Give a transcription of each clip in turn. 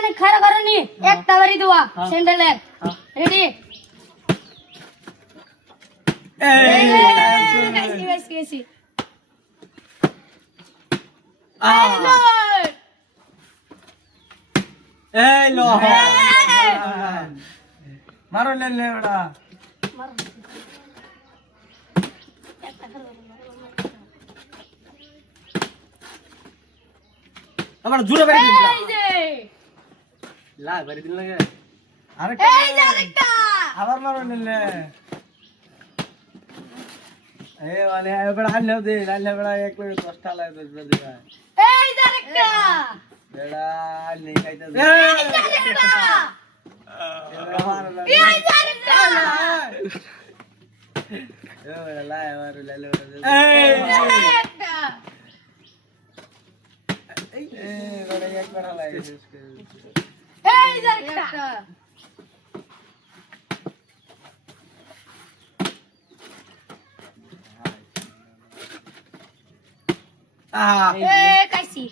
এখানে খাড়া করনি একটা বাড়ি দেওয়া স্যান্ডেলের রেডি গেছি এই লো মারো লে লে বড়া আবার জুরে বেরি দিন এই যে লা বেরি দিন লাগে আরে এই যে আরেকটা আবার মারো লে এ वाले बड़ा हल्ले दे हल्ले बड़ा एक कोई 10 टा लाए 10 दे भाई এই যে আরেকটা बेड़ा नहीं खाइता दे এই যে আরেকটা এই যে আরেকটা ए बड़ा लाए मारो ले ले এই যে আরেকটা ए बड़ा एक बड़ा लाए এই যে আরেকটা এই কাইছি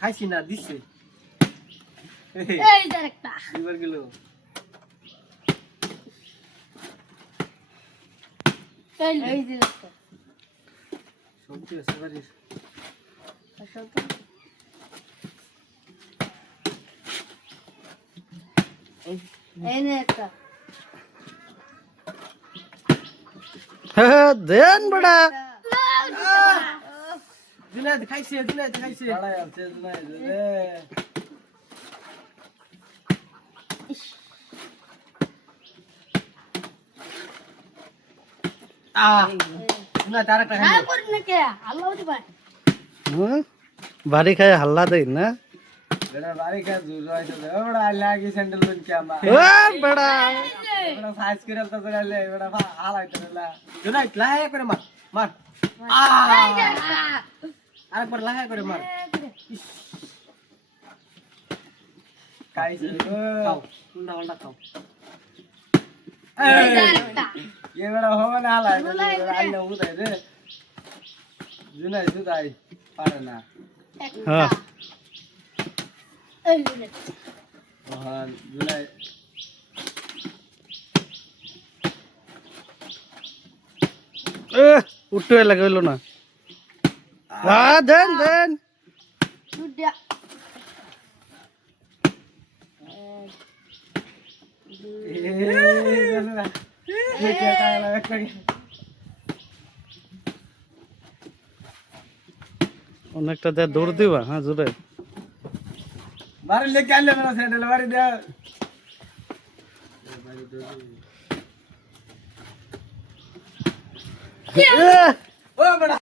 খাইছি না দিছে এই যে আরেকটা এবার গেল এই যে আরেকটা সবজি আছে বাড়ির এই নে একটা দেন বড়া দিনে খাইছে বড়া আছে দিনে রে না তারা টা না করি না কে আল্লাহ দিবা বাড়ি খায় হাল্লা দেই না বেড়া বাড়ি কা জুর হইছে বড়া লাগি স্যান্ডেল বন কে আমা বড়া বড়া ফাইস করে তো করে বড়া হালাইতে না জুনাইট লাহে করে মার মার আরেকবার লাহে করে মার খাইছে খাও কুন্ডা বলটা খাও এই যে আরেকটা ये बड़ा होगा ना ला आइना उदाय रे जुनाई जुदाई पारे ना হ্যাঁ এই যে हां जुनाई উঠতে লাগাইলো না দেন দেন দুটা ये क्या काला একটা অনেকটা দে দৌড় দিবা হ্যাঁ জোরে बारी लेके आले मेरा सैंडल बारी दे ओ बड़ा